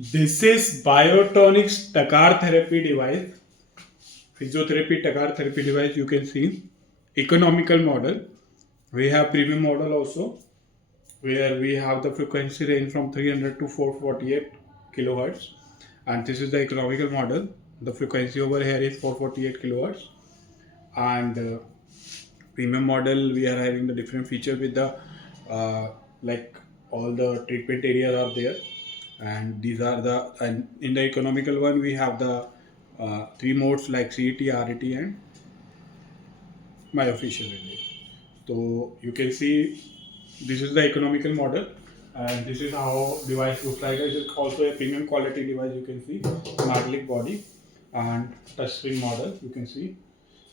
This is Biotronix Tecar Therapy device, Physiotherapy Tecar Therapy device. You can see economical model. We have premium model also, where we have the frequency range from 300 to 448 kilohertz, and this is the economical model. The frequency over here is 448 kilohertz, and premium model we are having the different feature with the like all the treatment areas are there, and these are the, and in the economical one we have the three modes like CET, RET and myofascial relief. So you can see this is the economical model, and this is how device looks like. It is also a premium quality device. You can see magnetic body and touchscreen model. You can see,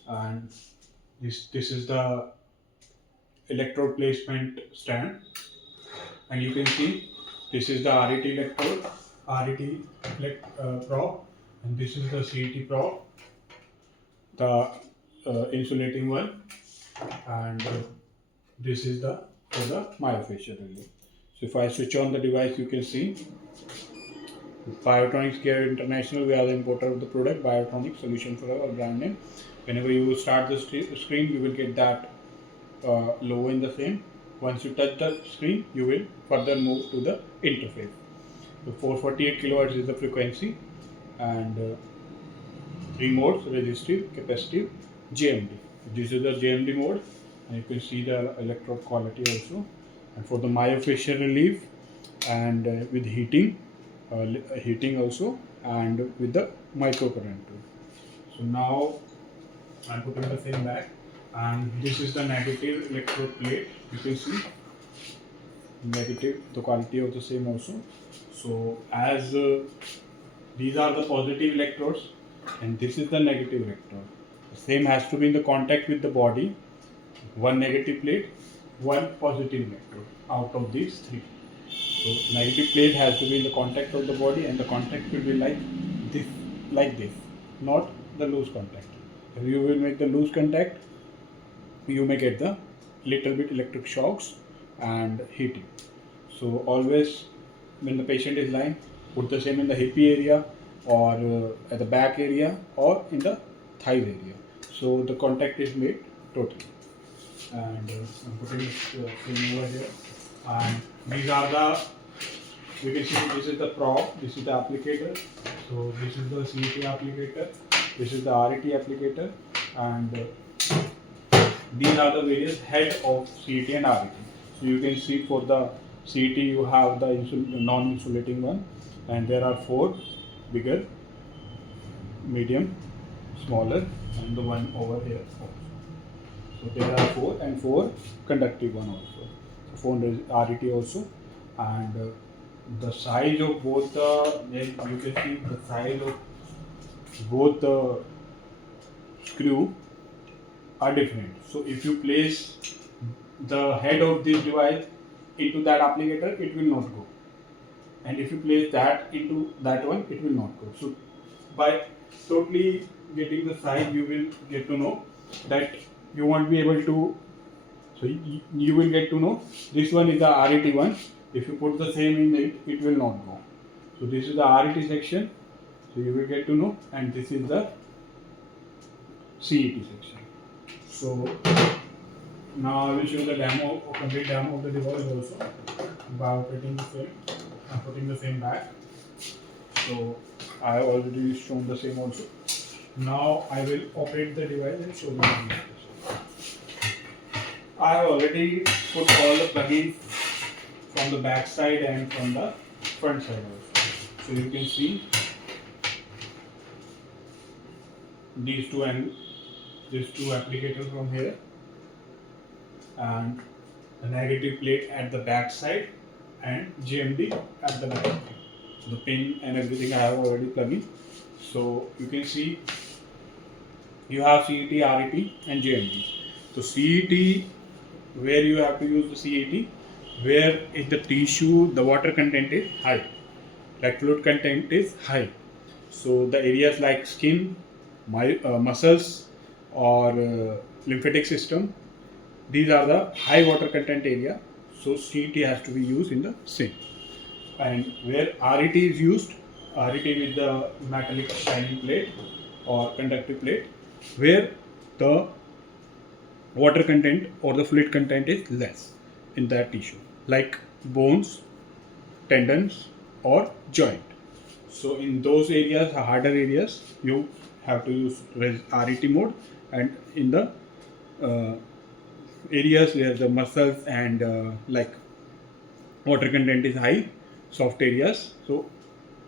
and this is the electrode placement stand, and you can see this is the RET electrode, prop, and this is the CET prop, the insulating one, and this is the myofascial relief. So if I switch on the device, you can see Biotronix Care International. We are the importer of the product. Biotronix solution for our brand name. Whenever you will start the screen, you will get that logo in the same. Once you touch the screen, you will further move to the interface. So 448 kilohertz is the frequency, and three modes: resistive, capacitive, GMD. This is the GMD mode, and you can see the electrode quality also. And for the myofascial relief, and with heating also, and with the microcurrent too. So now I'm putting the same back, and this is the negative electrode plate. You can see negative, the quality of the same also. So as these are the positive electrodes, and this is the negative electrode. The same has to be in the contact with the body. One negative plate, one positive electrode out of these three. So negative plate has to be in the contact of the body, and the contact will be like this, not the loose contact. If you will make the loose contact, you may get the little bit electric shocks and heating. So always when the patient is lying, put the same in the hip area, or at the back area, or in the thigh area. So the contact is made totally. And I'm putting it same over here. And these are the, you can see this is the prop, this is the applicator. So this is the CET applicator, this is the RET applicator, and these are the various head of CET and RET. So you can see for the CET you have the non-insulating one, and there are four: bigger, medium, smaller, and the one over here also. So there are four, and four conductive one also. So four RET also, and the size of both the, you can see the size of both the screw are different. So if you place the head of this device into that applicator, it will not go, and if you place that into that one, it will not go. So by totally getting the size, you will get to know that you won't be able to. So you will get to know this one is the RET one. If you put the same in it, it will not go. So this is the RET section. So you will get to know, and this is the CET section. So now I will show the demo, complete demo of the device also by operating the same. I'm putting the same back. So I have already shown the same also. Now I will operate the device and show the demonstration. I have already put all the plugins from the back side and from the front side also. So you can see these two applicators from here, and the negative plate at the back side, and GMD at the back. So the pin and everything I have already plugged in. So you can see you have CET, RET and GMD. So CET, where you have to use the CET, where in the tissue the water content is high, like fluid content is high. So the areas like skin, muscles, or lymphatic system, these are the high water content area. So CET has to be used in the same. And where RET is used, RET with the metallic shining plate or conductive plate, where the water content or the fluid content is less in that tissue, like bones, tendons, or joint. So in those areas, the harder areas, you have to use RET mode, and in the uh, areas where the muscles and like water content is high, soft areas, so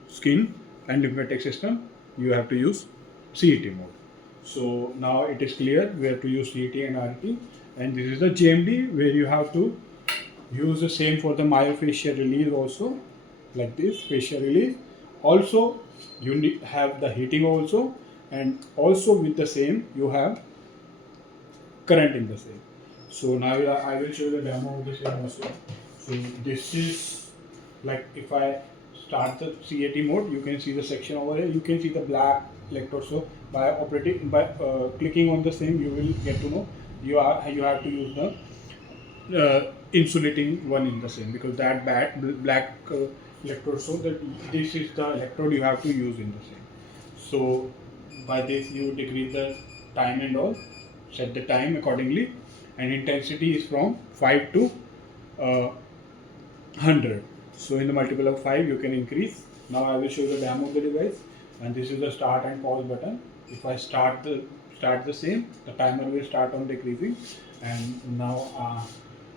skin and lymphatic system, you have to use CET mode. So now it is clear where to use CET and RT, and this is the JMD where you have to use the same for the myofascial release also, like this facial release. Also, you need have the heating also, and also with the same you have current in the same. So now I will show the demo of the same also. So this is like if I start the CAT mode, you can see the section over here. You can see the black electrode. So by clicking on the same, you will get to know you have to use the insulating one in the same, because that black electrode. So that this is the electrode you have to use in the same. So by this you decrease the time and all, set the time accordingly, and intensity is from 5 to 100. So in the multiple of 5 you can increase. Now I will show you the demo of the device, and this is the start and pause button. If I start the same, the timer will start on decreasing, and now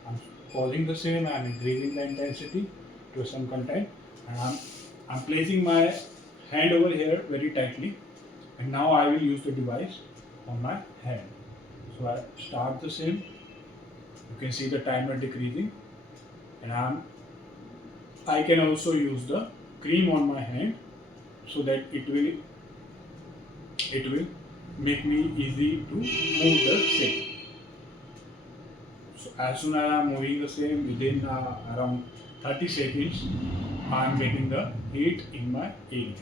I'm pausing the same. I'm increasing the intensity to some content, and I'm placing my hand over here very tightly, and now I will use the device on my hand. So I start the same. You can see the timer decreasing, and I can also use the cream on my hand, so that it will make me easy to move the same. So as soon as I am moving the same, within around 30 seconds, I am getting the heat in my area.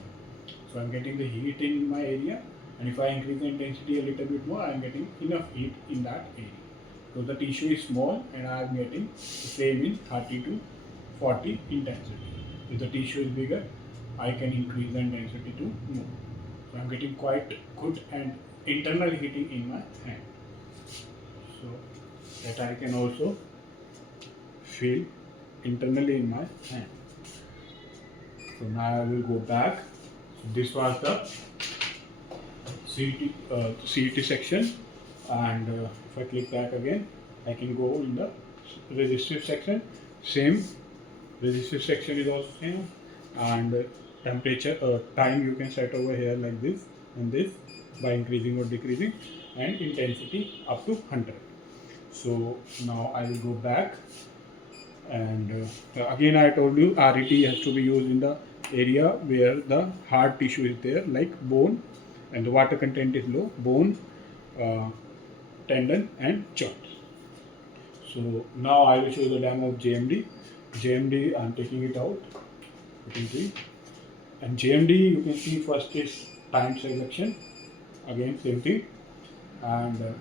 So I am getting the heat in my area, and if I increase the intensity a little bit more, I am getting enough heat in that area. So the tissue is small, and I am getting the same in 30 to 40 intensity. If the tissue is bigger, I can increase the intensity to more. So I am getting quite good and internal heating in my hand. So that I can also feel internally in my hand. So now I will go back. So this was the CET section, and if I click back again, I can go in the resistive section. Same resistive section is also same, and temperature time you can set over here like this and this by increasing or decreasing, and intensity up to 100. So now I will go back, and again I told you RET has to be used in the area where the hard tissue is there, like bone, and the water content is low, bone, uh, tendon and joints. So now I will show you the demo of JMD. JMD, I'm taking it out. You can see. And JMD, you can see first is time selection. Again, same thing. And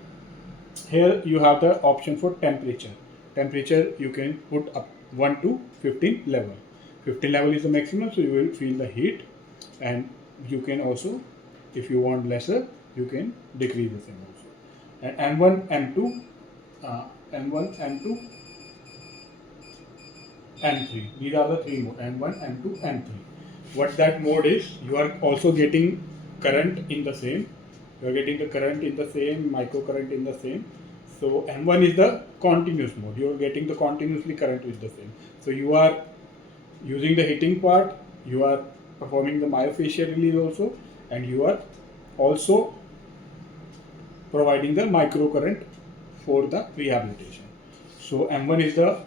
here you have the option for temperature. Temperature you can put up 1 to 15 level. 15 level is the maximum, so you will feel the heat. And you can also, if you want lesser, you can decrease the same also. And M1, M2, M1, M2, M3. These are the three modes: M1, M2, M3. What that mode is, you are also getting current in the same. You are getting the current in the same, microcurrent in the same. So M1 is the continuous mode. You are getting the continuously current with the same. So you are using the heating part. You are performing the myofascial release also, and you are also providing the microcurrent for the rehabilitation. So M1 is the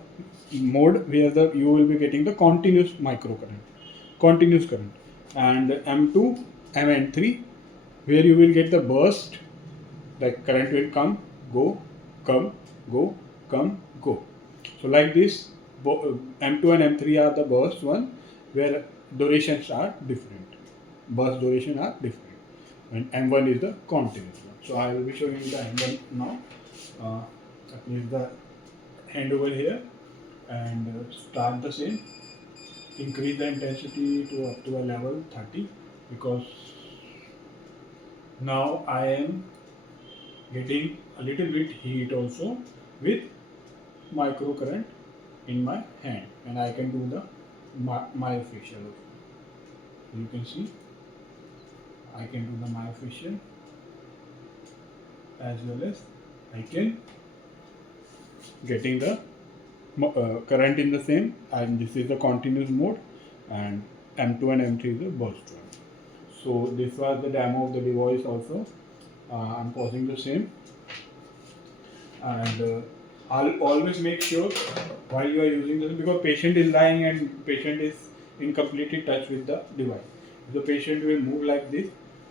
mode where you will be getting the continuous continuous current, and M2, M3, where you will get the burst, like current will come, go, come, go, come, go. So like this, M2 and M3 are the burst one, where durations are different. Burst duration are different, and M1 is the continuous one. So I will be showing you the M1 now. I place the hand over here and start the same. increase the intensity to up to a level 30, because now I am getting a little bit heat also with microcurrent in my hand, and I can do the myofascial also. You can see I can do the myofascial as well as I can getting the current in the same, and this is the continuous mode, and M2 and M3 is the burst one. So this was the demo of the device also. I'm pausing the same, and I'll always make sure while you are using this, because patient is lying and patient is in completely touch with the device. If the patient will move like this,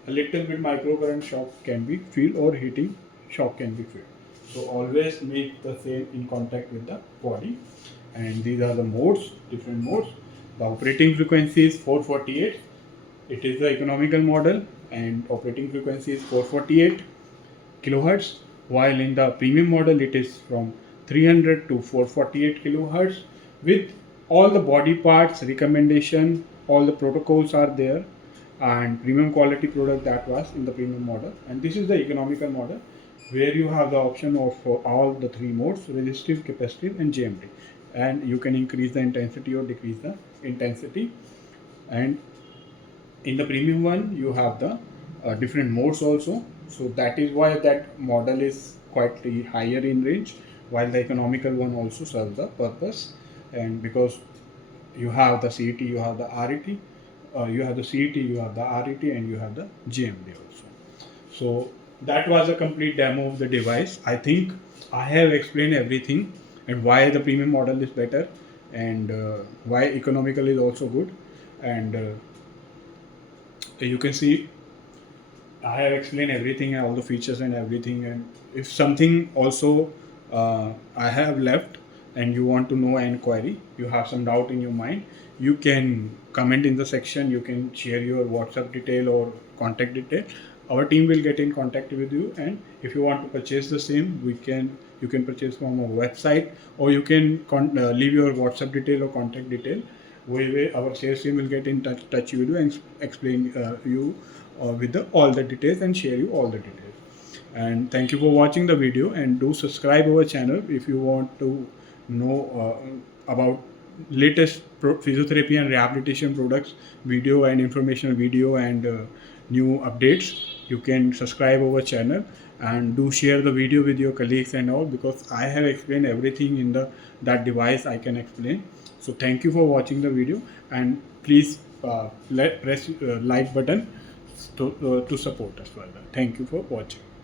a little bit microcurrent shock can be feel, or heating shock can be felt. So always make the same in contact with the body. And these are the modes, different modes. The operating frequency is 448. It is the economical model, and operating frequency is 448 kilohertz, while in the premium model it is from 300 to 448 kilohertz with all the body parts recommendation, all the protocols are there, and premium quality product that was in the premium model. And this is the economical model, where you have the option of all the three modes: resistive, capacitive and GMT, and you can increase the intensity or decrease the intensity. And in the premium one you have the different modes also, so that is why that model is quite higher in range, while the economical one also serves the purpose. And because you have the CET, you have the RET, you have the CET, you have the RET, and you have the GMD also. So that was a complete demo of the device. I think I have explained everything, and why the premium model is better, and why economical is also good. And you can see I have explained everything, all the features and everything. And if something also I have left and you want to know an query, you have some doubt in your mind, you can comment in the section, you can share your WhatsApp detail or contact detail. Our team will get in contact with you, and if you want to purchase the same, you can purchase from our website, or you can leave your WhatsApp detail or contact detail. Our sales team will get in touch with you and explain you with all the details and share you all the details. And thank you for watching the video, and do subscribe our channel if you want to know about latest physiotherapy and rehabilitation products video and informational video, and new updates. You can subscribe our channel, and do share the video with your colleagues and all, because I have explained everything in that device I can explain. So thank you for watching the video, and please press like button to support us further. Thank you for watching.